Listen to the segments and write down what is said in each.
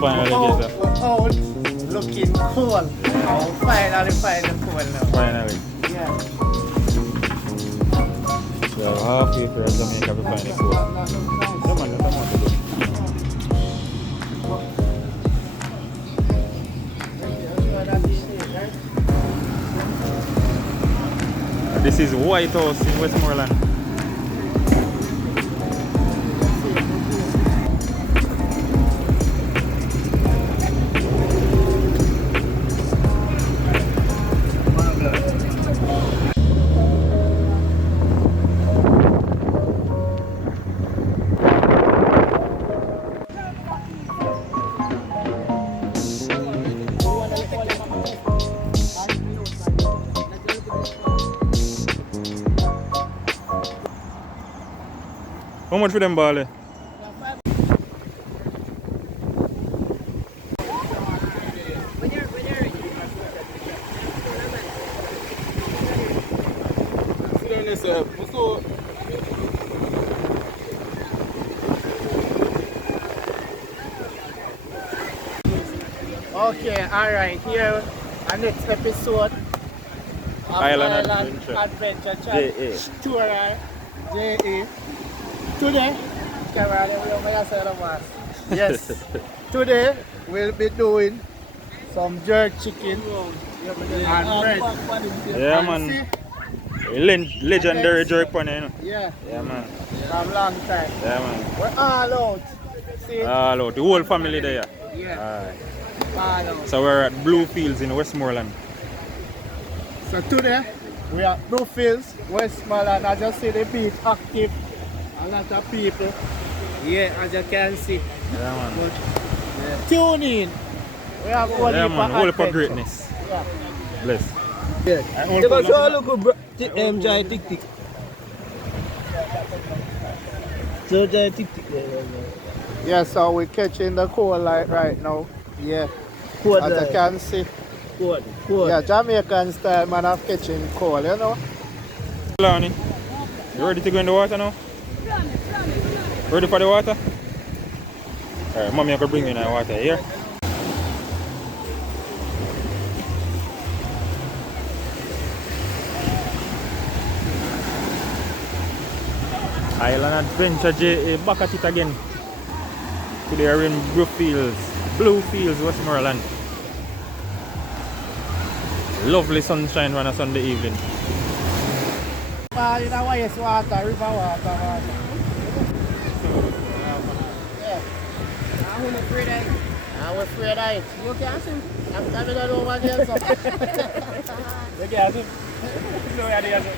Finally, oh, looking cool. Oh, finally find the cool now. Finally. Yeah. So halfway through Jamaica, we find it cool. Come on, come on. This is White House in Westmoreland. How much for them barley? Okay, alright, here our next episode of Island Adventure J.A. Tour J.A. Today, yes, today we'll be doing some jerk chicken and bread. Yeah, And man. see, Legendary jerk pan, you know. yeah, Yeah, man. from long time. Yeah, man. We're all out. See? All out. The whole family there. Yeah, Alright. all out. So we're at Bluefields in Westmoreland. So today we are at Bluefields, Westmoreland. As you see the beach active, a lot of people. Yeah, as you can see. Yeah, man. But, yeah. Tune in. We have all Yeah, man. All for adventure. greatness. Yeah. Bless. Yeah. They go show look Jai tick tick. So Jai tick tick. Yeah, so we're catching the cold light right now. Yeah. Cold As you light. can see. Cold. Cold. Yeah, Jamaican style man of catching cold, you know. Lonnie, you ready to go in the water now? Ready for the water? Alright, mommy, I can bring you in the water here. Island Adventure J.A. back at it again. Today we're in Bluefields, Westmoreland. Lovely sunshine on a Sunday evening. You know why it's water, river water. Yeah. I'm afraid I'm afraid of it. you can't see. I'm coming on over here, so. You can see? No, you can't see.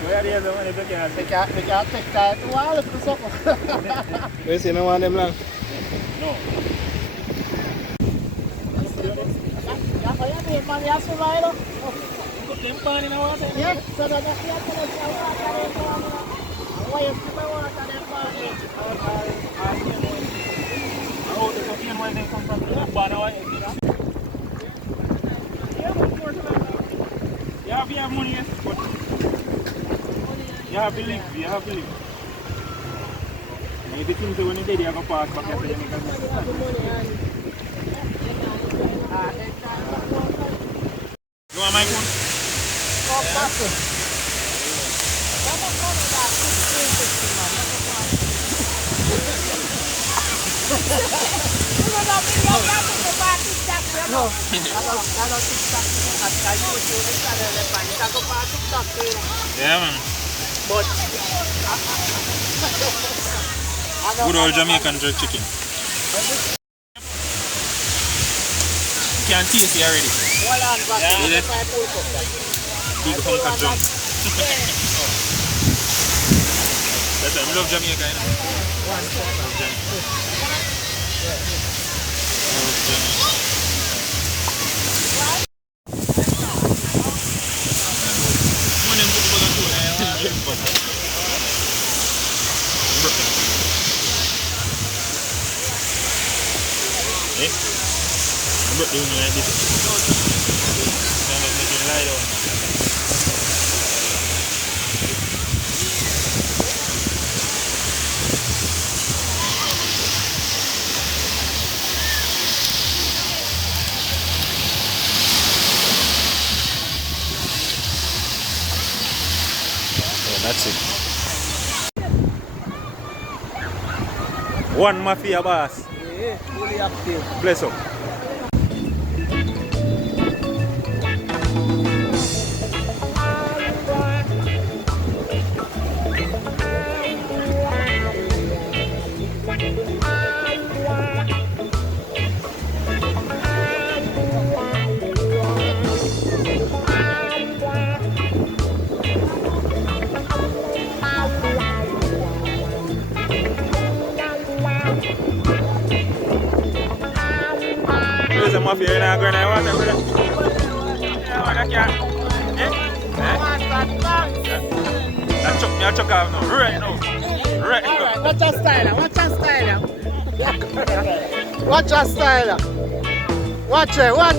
Where are the money to get? We can take that to all of the supper. You see no one them long? No. Yeah, so that's why you keep my water there, You have money, yes, but you have to live, you have to live. And if you think so when you're dead, you have to pass back to Jamaica. You want my phone? No, kalau TikTok at YouTube channel lepas kita ko pa TikTok Yeah, man. but Good old Jamaican jerk chicken. You can taste it already. See that? Big hunk of drum. That's why I love Jamaica, you know? Love Jamaica. Love Jamaica. Come on, them put the bag on too. Eh? I'm not doing it like this. I'm not making it lie down. Yeah, that's it. One mafia boss. Yeah, fully active. Bless up. There's a mafia in our granite water, brother. Yeah, water can. Eh? That chuck me a chuck off now. Right now. Right now. Alright, watch your style. Watch your style. Watch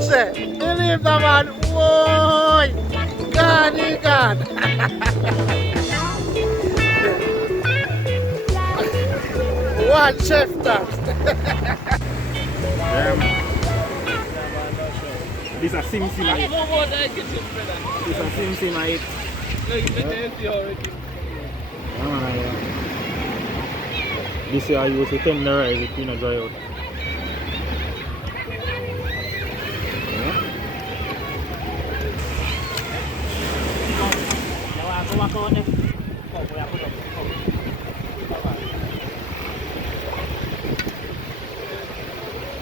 it. Believe the man. Whoa! God, he God. What chef that? This is a Simsimite. This is a Simsimite. This year I use to tenderize it, dry out.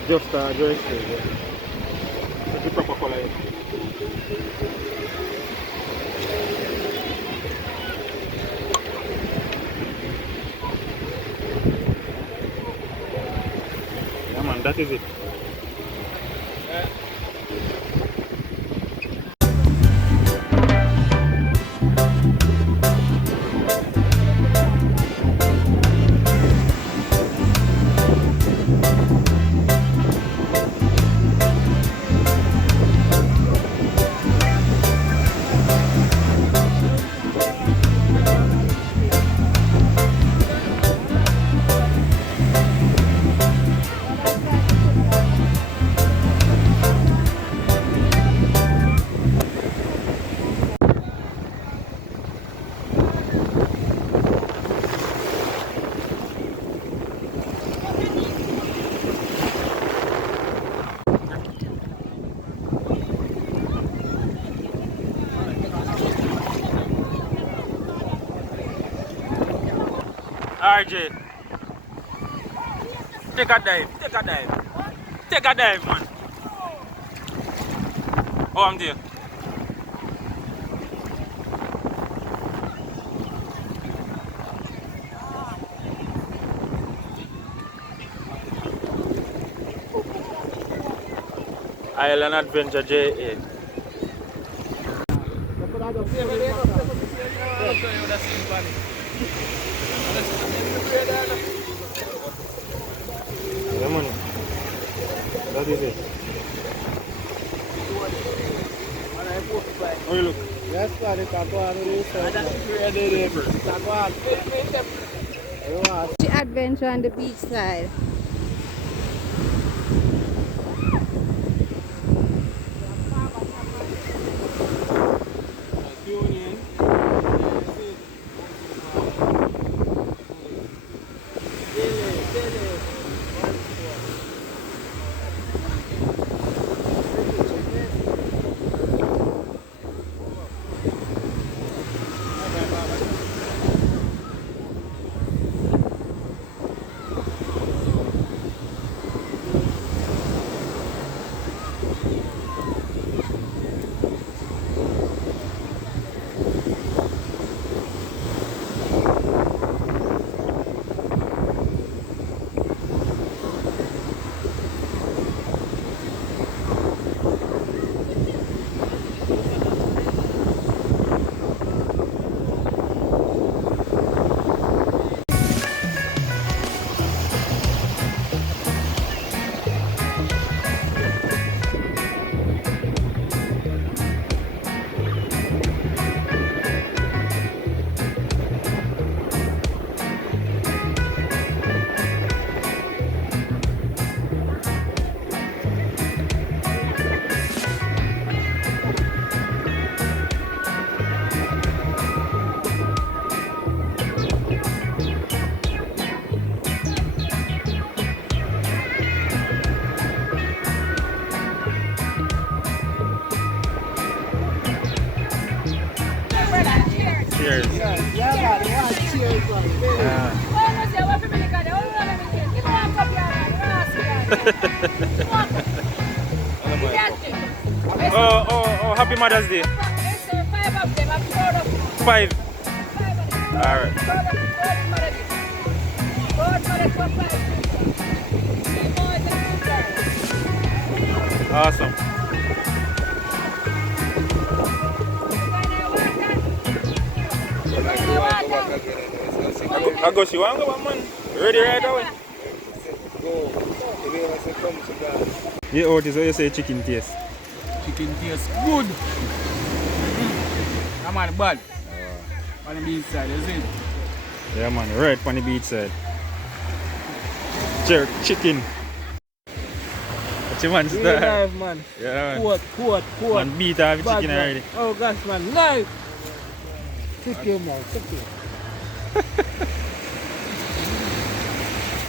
Just dress it. The proper color. Yeah man, that is it. RJ, take a dive, man. Oh, I'm there. Island Adventure JA. Yeah, money. That is it. Oh, you look. Yes, man, it can go on with this. The adventure on the beach side. cheers. Yeah, man, you want cheers, man. Yeah. Oh, happy Mother's Day. 5. Alright. Awesome. I go, she want to go, man. Ready right away. Yeah, Otis, how you say chicken taste? Chicken tastes good. Come on, bud. On the beach side, is it? Yeah, man, right on the beach side. Jerk chicken. What you man Real start? life, man. Yeah, man. Quote. Man beat off the Bad, chicken man. already. Oh gosh, man, live. Chicken, man, chicken.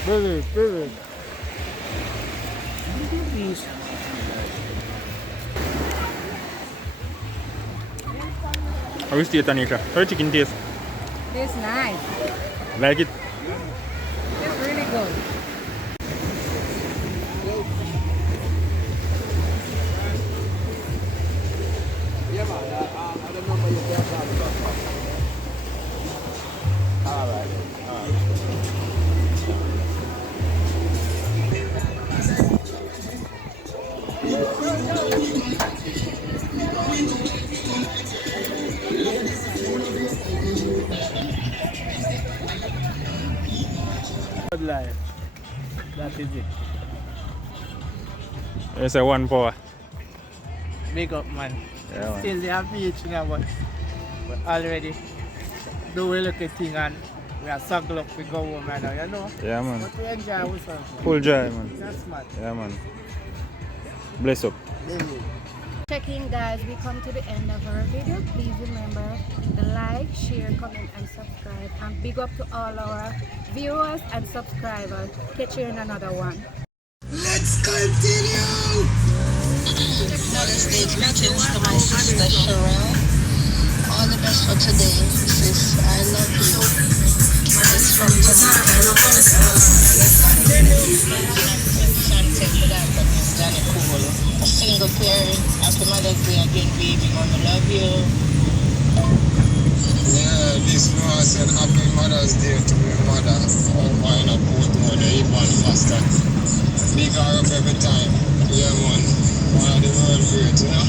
Brilliant. How is it, Tanisha? How chicken taste? It's nice. Like it? It's really good. Yeah, man, I don't know what you're talking about. Alright. Good life. That is it. It's a 1 power. Big up, man. Yeah, man. Still they have beach now, but already do a little thing and we are sucked up to go home right now, you know? Yeah, man. But we enjoy ourselves, man. Full joy, man. That's smart. Yeah, man. Bless up. Check in, guys. We come to the end of our video. Please remember to like, share, comment, and subscribe. And big up to all our viewers and subscribers. Catch you in another one. Let's continue! Mother's Day greetings to my sister Cheryl. All the best for today, sis. I love you. It's from Jamaica. Something for that, but it's Johnny Cool. A single parent. Happy Mother's Day again, baby. Mama, love you. Yeah, this man said happy Mother's Day to my mother. Oh, why not put more than even faster? Big her up every time. Yeah, man. One of the world great, you know?